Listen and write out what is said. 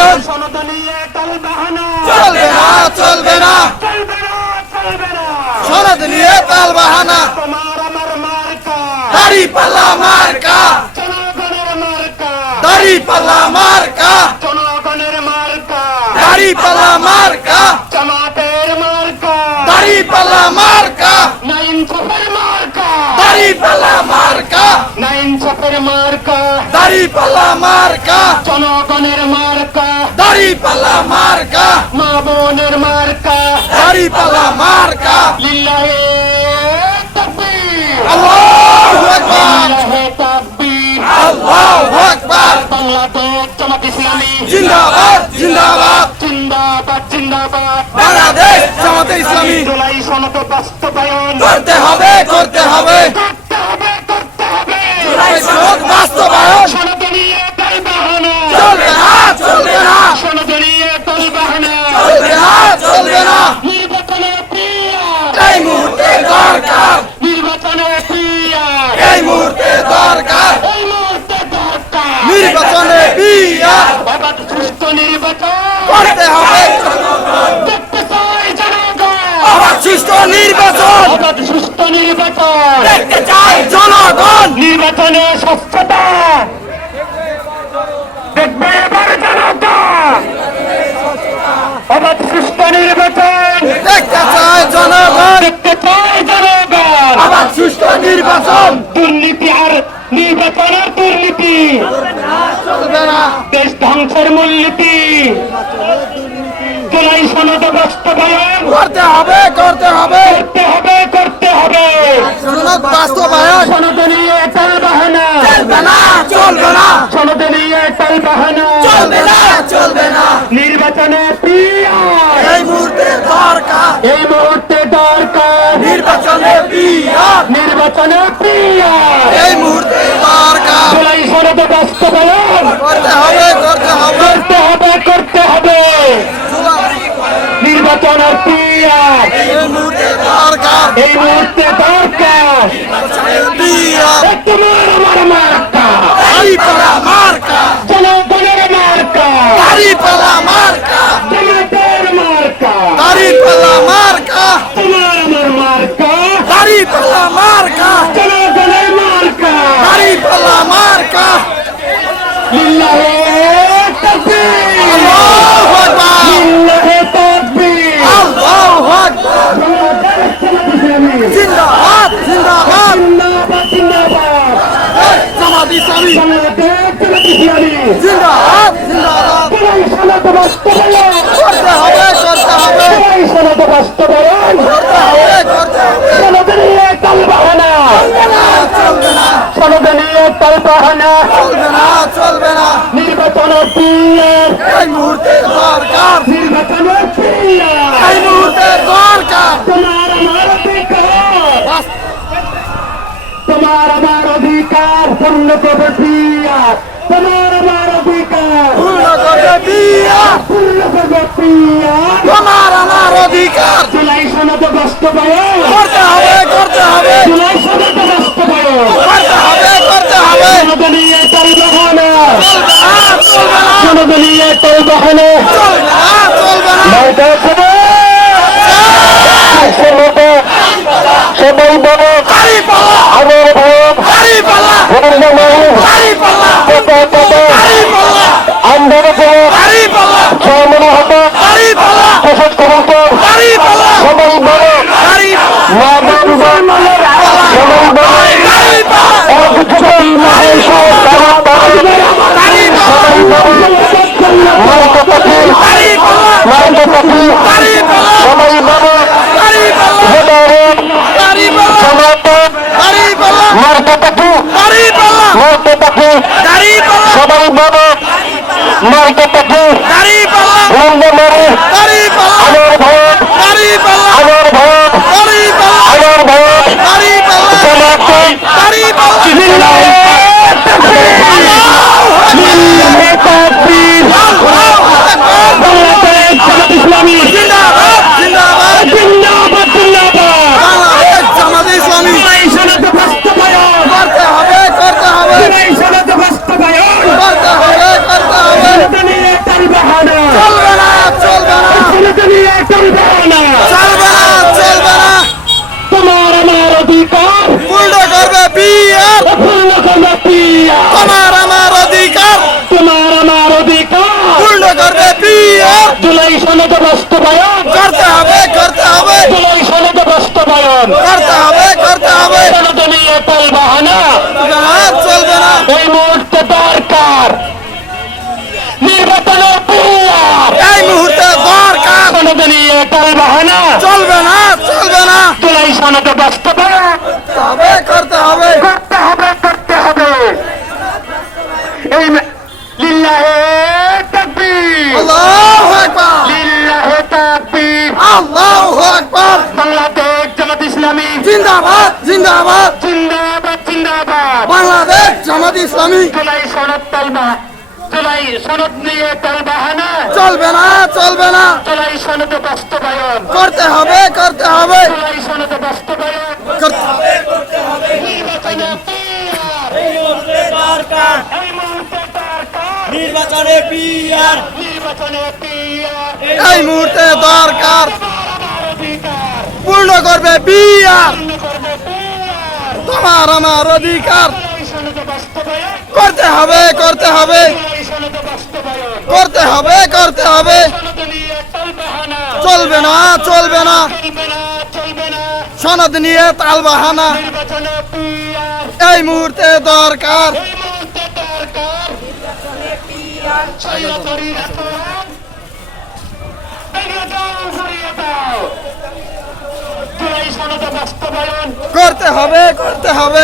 বাস্তবায়ন সনদ নিয়ে টালবাহানা চলবে না চলবে না চলবে না চলবে না সনদ নিয়ে তালবাহানা তোমার আমার মার্কা দাড়িপাল্লা মার্কা জনগণের মার্কা দাড়িপাল্লা মার্কা জনগণের মার্কা দাড়িপাল্লা মার্কা জামাতের মার্কা দাড়িপাল্লা মার্কা নাইন চপের মার্কা দাড়িপাল্লা মার্কা নাইন চপের মার্কা দাড়িপাল্লা মার্কা জনগণের মার্কা দাড়িপাল্লা মার্কা মা বোনের মার্কা দাড়িপাল্লা মার্কা লিল্লাহে তাকবীর আল্লাহু আকবার লিল্লাহে তাকবীর আল্লাহু আকবার বাংলাদেশ জামাত ইসলামী জিন্দাবাদ জিন্দাবাদ জিন্দাবাদ জিন্দাবাদ বাংলাদেশ জামাতে ইসলামী জুলাই সনদ বাস্তবায়ন করতে হবে করতে হবে করতে হবে করতে হবে জুলাই সনদ বাস্তবায়ন সনদ নিয়ে টালবাহানা চলবে না চলবে না সনদ নিয়ে টালবাহানা চলবে না চলবে না নির্বাচনে প্রিয়া এই মুহূর্তে দরকার নির্বাচনে প্রিয়া এই মুহূর্তে দরকার এই মুহূর্তে দরকার নির্বাচনে বিয়ার অবাধ সুষ্ঠু নির্বাচন করতে হবে দেখতে চাই জনগণ অবাধ সুষ্ঠু নির্বাচন অবাধ সুষ্ঠু নির্বাচন দেখতে চাই জনগণ নির্বাচনে স্বচ্ছতা দেখবে এবার জনগণ অবাধ সুষ্ঠু নির্বাচন দেখতে চাই জনগণ দেখতে চাই জনগণ অবাধ সুষ্ঠু নির্বাচন দুর্নীতি আর নির্বাচনের দুর্নীতি চলবে না দেশ ধ্বংসের মূলনীতি জুলাই সনদ বাস্তবায়ন করতে হবে করতে হবে করতে হবে করতে হবে সনদ বাস্তবায়ন সনদ নিয়ে টালবাহানা চলবে না চলবে না সনদ নিয়ে টালবাহানা চলবে না চলবে না নির্বাচনে প্রিয়া এই মুহূর্তে দরকার এই মুহূর্তে দরকার নির্বাচনে বিয়ার নির্বাচনে প্রিয়া এই মুহূর্তে দরকার জুলাই সনদ বাস্তবায়ন করতে হবে করতে হবে করতে হবে করতে হবে নির্বাচনের প্রিয়া এই মুহূর্তে দরকার এই মুহূর্তে দরকার বিয়ার তোমার আমার মার্কা দাড়িপাল্লা মার্কা জনগণের মার্কা দাড়িপাল্লা মার্কা জনগণের মার্কা দাড়িপাল্লা মার্কা তোমার আমার মার্কা দাড়িপাল্লা মার্কা জনগণের মার্কা দাড়িপাল্লা মার্কা লিল্লাহে তাকবীর আল্লাহু আকবার লিল্লাহে তাকবীর আল্লাহু আকবার বাংলাদেশ জামাত ইসলামী জিন্দাবাদ জিন্দাবাদ জিন্দাবাদ জিন্দাবাদ জামাত ইসলামী বাংলাদেশ জামাত ইসলামী জিন্দাবাদ জিন্দাবাদ জুলাই সনদ বাস্তবায়ন করতে হবে করতে হবে জুলাই সনদ বাস্তবায়ন করতে হবে করতে হবে সনদ নিয়ে টালবাহানা চলবে না সনদ নিয়ে টালবাহানা চলবে না চলবে না নির্বাচনের প্রিয়ার এই মুহূর্তে দরকার নির্বাচনের প্রিয়ার এই মুহূর্তে দরকার তোমার আমার অধিকার তোমার আমার অধিকার পূর্ণ করবে প্রিয়ার তোমার আমার অধিকার পূর্ণ করবে বিয়ার পূর্ণ করবে প্রিয়ার তোমার আমার অধিকার জুলাই সনদ বাস্তবায়ন করতে হবে করতে হবে জুলাই সনদ বাস্তবায়ন করতে হবে করতে হবে সনদ নিয়ে টালবাহানা চলবে না চলবে না সনদ নিয়ে টালবাহানা চলবে না চলবে না নয়টা সবাই বলো দাড়িপাল্লা আমার ভোট দাড়িপাল্লা ভোটের জামাই দাড়িপাল্লা দাড়িপাল্লা আন্দোলন দাড়িপাল্লা সরমনি হতো দাড়িপাল্লা প্রসাদ করন্ত দাড়িপাল্লা সবাই বলো মা বাবা সবাই বলো অযুদ্ধই মহেশ সবাই বলো মাইকে পাখি সনদ বাস্তবায়ন করতে হবে জুলাই সনদ বাস্তবায়ন করতে হবে সনদ নিয়ে তাল বাহানা চলবে না এই মুহূর্তে দরকার নির্বাচনের পিয়ার এই মুহূর্তে দরকার সনদ নিয়ে তাল বাহানা চলবে না জুলাই সনদ বাস্তবায়ন করতে হবে করতে হবে এই লিল্লাহে তাকবীর আল্লাহু আকবার লিল্লাহে তাকবীর আল্লাহু আকবার বাংলাদেশ জামাত ইসলামী জিন্দাবাদ জিন্দাবাদ বাংলাদেশ জামাত ইসলামী জুলাই সনদ নিয়ে তাল বাহানা চলবে না জুলাই সনদ বাস্তবায়ন করতে হবে জুলাই সনদ বাস্তবায়ন নির্বাচনে পিয়ার এই মুহূর্তে দরকার নির্বাচনে পিয়ার এই মুহূর্তে দরকার আমার অধিকার পূর্ণ করবে বিআর পূর্ণ করবে পিয়ার তোমার আমার অধিকার জুলাই সনদ বাস্তবায়ন করতে হবে জুলাই সনদ বাস্তবায়ন করতে হবে সনদ নিয়ে তাল বাহানা চলবে না চলবে না সনদ নিয়ে তালবাহানা নির্বাচনে পিয়ার এই মুহূর্তে দরকার এই মুহূর্তে দরকার স্বৈরাচারী রাষ্ট্রভাগ ভেঙে দাও, সরিয়ে দাও। জুলাই সনদ বাস্তবায়ন করতে হবে